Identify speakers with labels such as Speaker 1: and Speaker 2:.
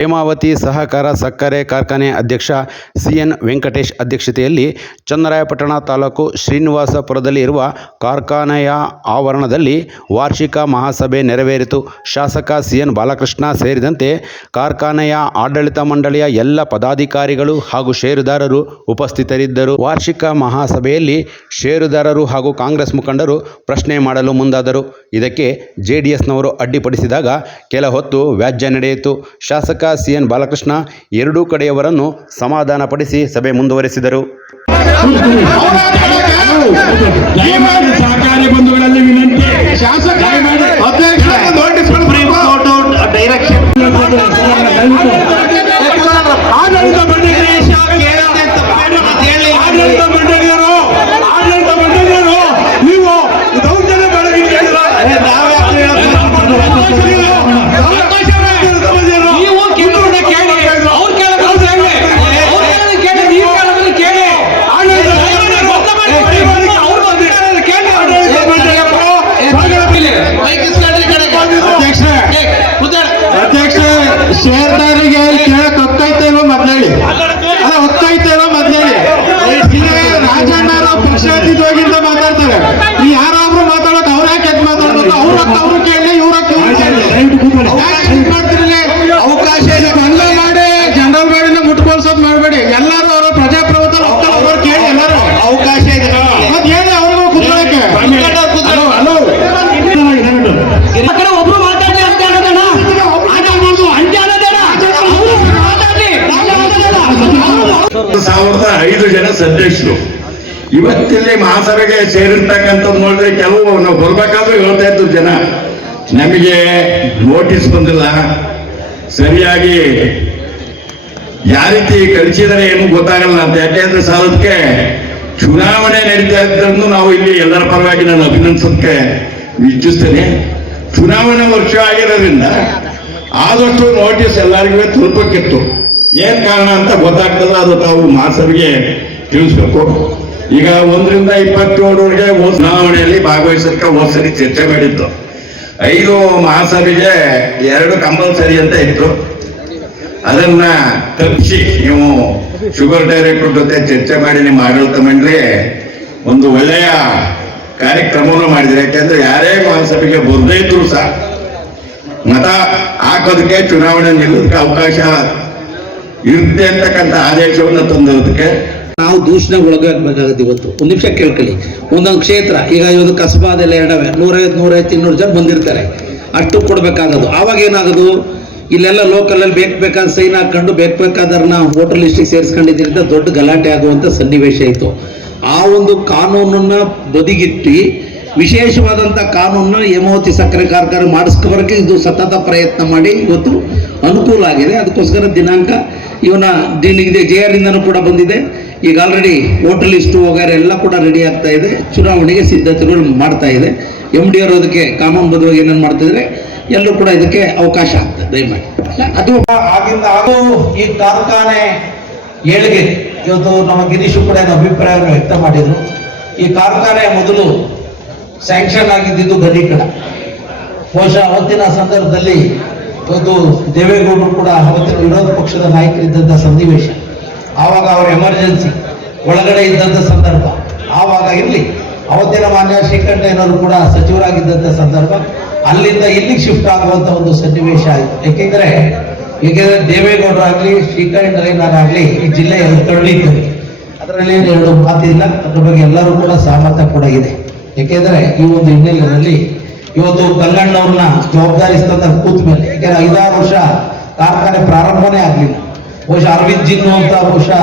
Speaker 1: ಹೇಮಾವತಿ ಸಹಕಾರ ಸಕ್ಕರೆ ಕಾರ್ಖಾನೆ ಅಧ್ಯಕ್ಷ ಸಿಎನ್ ವೆಂಕಟೇಶ್ ಅಧ್ಯಕ್ಷತೆಯಲ್ಲಿ ಚನ್ನರಾಯಪಟ್ಟಣ ತಾಲೂಕು ಶ್ರೀನಿವಾಸಪುರದಲ್ಲಿ ಇರುವ ಕಾರ್ಖಾನೆಯ ಆವರಣದಲ್ಲಿ ವಾರ್ಷಿಕ ಮಹಾಸಭೆ ನೆರವೇರಿತು. ಶಾಸಕ ಸಿಎನ್ ಬಾಲಕೃಷ್ಣ ಸೇರಿದಂತೆ ಕಾರ್ಖಾನೆಯ ಆಡಳಿತ ಮಂಡಳಿಯ ಎಲ್ಲ ಪದಾಧಿಕಾರಿಗಳು ಹಾಗೂ ಷೇರುದಾರರು ಉಪಸ್ಥಿತರಿದ್ದರು. ವಾರ್ಷಿಕ ಮಹಾಸಭೆಯಲ್ಲಿ ಷೇರುದಾರರು ಹಾಗೂ ಕಾಂಗ್ರೆಸ್ ಮುಖಂಡರು ಪ್ರಶ್ನೆ ಮಾಡಲು ಮುಂದಾದರು. ಇದಕ್ಕೆ ಜೆಡಿಎಸ್ನವರು ಅಡ್ಡಿಪಡಿಸಿದಾಗ ಕೆಲ ಹೊತ್ತು ವ್ಯಾಜ್ಯ ನಡೆಯಿತು. ಶಾಸಕ ಸಿಎನ್ ಬಾಲಕೃಷ್ಣ ಎರಡೂ ಕಡೆಯವರನ್ನು ಸಮಾಧಾನಪಡಿಸಿ ಸಭೆ ಮುಂದುವರೆಸಿದರು.
Speaker 2: ಸಹಕಾರಿ ಬಂಧುಗಳಲ್ಲಿ ವಿನಂತಿ.
Speaker 3: ಶಾಸಕ ಶೇರ್ದಾರಿಗೆ ಕೇಳಕ್ ಹೊತ್ತೈತೇನೋ ಮೊದ್ಲೇಳಿ ಅಲ್ಲ ಇರೋ ಮೊದ್ಲೇಳಿ ರಾಜಣ್ಣ ಪಕ್ಷಾತೀತವಾಗಿಂದ ಮಾತಾಡ್ತಾರೆ. ಈ ಯಾರಾದ್ರೂ ಮಾತಾಡಕ್ ಅವ್ರ ಯಾಕೆ ಮಾತಾಡ್ಬೇಕು? ಅವ್ರ ಅವ್ರು
Speaker 2: ಸಾವಿರದ ಐದು ಜನ ಸದಸ್ಯರು. ಇವತ್ತಿಲ್ಲಿ ಮಹಾಸಭೆಗೆ ಸೇರಿರ್ತಕ್ಕಂಥದ್ದು ನೋಡಿದ್ರೆ ಕೆಲವು ನಾವು ಬರ್ಬೇಕಾದ್ರೂ ಹೇಳ್ತಾ ಇದ್ರು ಜನ. ನಮಗೆ ನೋಟಿಸ್ ಬಂದಿಲ್ಲ. ಸರಿಯಾಗಿ ಯಾವ ರೀತಿ ಕಳಿಸಿದರೆ ಏನು ಗೊತ್ತಾಗಲ್ಲ ಅಂತ. ಯಾಕೆಂದ್ರೆ ಸಾಲದಕ್ಕೆ ಚುನಾವಣೆ ನಡೀತಾ ಇದ್ದಂದು ನಾವು ಇಲ್ಲಿ ಎಲ್ಲರ ಪರವಾಗಿ ನಾನು ಅಭಿನಂದಿಸೋದಕ್ಕೆ ಇಚ್ಛಿಸ್ತೇನೆ ಚುನಾವಣೆ ವರ್ಷ ಆಗಿರೋದ್ರಿಂದ ಆದಷ್ಟು ನೋಟಿಸ್ ಎಲ್ಲರಿಗೂ ತಲುಪಕ್ಕಿತ್ತು. ಏನ್ ಕಾರಣ ಅಂತ ಗೊತ್ತಾಗ್ತದ, ಅದು ತಾವು ಮಾಸರಿಗೆ ತಿಳಿಸ್ಬೇಕು. ಈಗ ಒಂದರಿಂದ ಇಪ್ಪತ್ತೇಳರವರೆಗೆ ಚುನಾವಣೆಯಲ್ಲಿ ಭಾಗವಹಿಸಕ್ಕೆ ಹೋದ್ ಚರ್ಚೆ ಮಾಡಿತ್ತು ಐದು ಮಹಾಸಭೆಗೆ ಎರಡು ಕಂಪಲ್ಸರಿ ಅಂತ ಇತ್ತು. ಅದನ್ನ ತಪ್ಪಿಸಿ ನೀವು ಶುಗರ್ ಡೈರೆಕ್ಟರ್ ಜೊತೆ ಚರ್ಚೆ ಮಾಡಿ ನಿಮ್ಮ ಆಡಳಿತ ಮಂಡಳಿ ಒಂದು ಒಳ್ಳೆಯ ಕಾರ್ಯಕ್ರಮವನ್ನು ಮಾಡಿದ್ರೆ ಯಾಕೆಂದ್ರೆ ಯಾರೇ ಮಹಾಸಭೆಗೆ ಬರ್ದೇ ಇದ್ರು ಸಹ ಮತ ಹಾಕೋದಕ್ಕೆ ಚುನಾವಣೆ ನಿಲ್ಲೋದಕ್ಕೆ ಅವಕಾಶ ಇರುತ್ತೆ ಅಂತಕ್ಕಂಥ ಆದೇಶವನ್ನು ತಂದಿರೋದಕ್ಕೆ
Speaker 4: ನಾವು ದೂಷಣೆಗೆ ಒಳಗಾಗಬೇಕಾಗುತ್ತೆ ಇವತ್ತು. ಒಂದು ನಿಮಿಷ ಕೇಳ್ಕೊಳ್ಳಿ. ಒಂದೊಂದು ಕ್ಷೇತ್ರ, ಈಗ ಇವತ್ತು ಕಸಬಾದೆಲ್ಲ ಎರಡವೆ. ನೂರೈವತ್ತು ನೂರೈವತ್ತು ಇನ್ನೂರು ಜನ ಬಂದಿರ್ತಾರೆ. ಅಷ್ಟು ಕೊಡಬೇಕಾಗೋದು. ಆವಾಗ ಏನಾಗೋದು? ಇಲ್ಲೆಲ್ಲ ಲೋಕಲಲ್ಲಿ ಬೇಕು ಬೇಕಾದ ಸೈನ್ ಹಾಕೊಂಡು ಬೇಕು ಬೇಕಾದವ್ರನ್ನ ವೋಟರ್ ಲಿಸ್ಟಿಗೆ ಸೇರಿಸ್ಕೊಂಡಿದ್ದರಿಂದ ದೊಡ್ಡ ಗಲಾಟೆ ಆಗುವಂಥ ಸನ್ನಿವೇಶ ಇತ್ತು. ಆ ಒಂದು ಕಾನೂನನ್ನ ಬದಿಗಿಟ್ಟು ವಿಶೇಷವಾದಂಥ ಕಾನೂನನ್ನ ಹೇಮಾವತಿ ಸಕ್ಕರೆ ಕಾರ್ಖಾನೆ ಮಾಡಿಸ್ಕೋಬರಕ್ಕೆ ಇದು ಸತತ ಪ್ರಯತ್ನ ಮಾಡಿ ಇವತ್ತು ಅನುಕೂಲ ಆಗಿದೆ. ಅದಕ್ಕೋಸ್ಕರ ದಿನಾಂಕ ಇವನ ನಿನಗಿದೆ ಜೆ ಆರ್ ಇಂದನೂ ಕೂಡ ಬಂದಿದೆ. ಈಗ ಆಲ್ರೆಡಿ ವೋಟರ್ ಲಿಸ್ಟು ವಗೈರೆ ಎಲ್ಲ ಕೂಡ ರೆಡಿ ಆಗ್ತಾ ಇದೆ. ಚುನಾವಣೆಗೆ ಸಿದ್ಧತೆಗಳು ಮಾಡ್ತಾ ಇದೆ. ಎಂ ಡಿ ಅವರು ಅದಕ್ಕೆ ಕಾನೂನುಬದ್ಧವಾಗಿ ಏನೇನು ಮಾಡ್ತಿದ್ರೆ, ಎಲ್ಲರೂ ಕೂಡ ಇದಕ್ಕೆ ಅವಕಾಶ ಆಗ್ತದೆ, ದಯಮಾಡಿ. ಅದು ಆಗಿಂದ ಅದು ಈ ಕಾರ್ಖಾನೆ ಏಳಿಗೆ. ಇವತ್ತು ನಮ್ಮ ಗಿರೀಶು ಕೂಡ ಅಭಿಪ್ರಾಯವನ್ನು ವ್ಯಕ್ತ ಮಾಡಿದ್ರು. ಈ ಕಾರ್ಖಾನೆ ಮೊದಲು ಸ್ಯಾಂಕ್ಷನ್ ಆಗಿದ್ದಿದ್ದು ಗದೀಕಡ ಬಹುಶಃ ಅವತ್ತಿನ ಸಂದರ್ಭದಲ್ಲಿ ಇವತ್ತು ದೇವೇಗೌಡರು ಕೂಡ ಅವತ್ತಿನ ವಿರೋಧ ಪಕ್ಷದ ನಾಯಕರಿದ್ದಂಥ ಸನ್ನಿವೇಶ. ಆವಾಗ ಅವರ ಎಮರ್ಜೆನ್ಸಿ ಒಳಗಡೆ ಇದ್ದಂಥ ಸಂದರ್ಭ. ಆವಾಗ ಇರಲಿ, ಅವತ್ತಿನ ಮಾನ್ಯ ಶ್ರೀಕಂಠಯ್ಯನವರು ಕೂಡ ಸಚಿವರಾಗಿದ್ದಂಥ ಸಂದರ್ಭ. ಅಲ್ಲಿಂದ ಇಲ್ಲಿಗೆ ಶಿಫ್ಟ್ ಆಗುವಂಥ ಒಂದು ಸನ್ನಿವೇಶ ಆಯಿತು. ಏಕೆಂದರೆ ಏಕೆಂದರೆ ದೇವೇಗೌಡರಾಗಲಿ ಶ್ರೀಕಂಠಯ್ಯನವರಾಗಲಿ ಈ ಜಿಲ್ಲೆಯ ಕರುಳಿದ್ದರು ಅದರಲ್ಲಿ ಎರಡು ಮಾತಿಲ್ಲ. ಅದ್ರ ಬಗ್ಗೆ ಎಲ್ಲರೂ ಕೂಡ ಸಹಮತ ಕೂಡ ಇದೆ. ಏಕೆಂದರೆ ಈ ಒಂದು ಹಿನ್ನೆಲೆಯಲ್ಲಿ ಇವತ್ತು ಕಲ್ಲಣ್ಣವ್ರನ್ನ ಜವಾಬ್ದಾರಿ ಕೂತ ಮೇಲೆ ಯಾಕೆಂದ್ರೆ ಐದಾರು ವರ್ಷ ಕಾರ್ಖಾನೆ ಪ್ರಾರಂಭನೇ ಆಗಲಿಲ್ಲ. ಬಹುಶಃ ಅರವಿಂದ್ ಜಿನ್ನು ಅಂತ ಬಹುಶಃ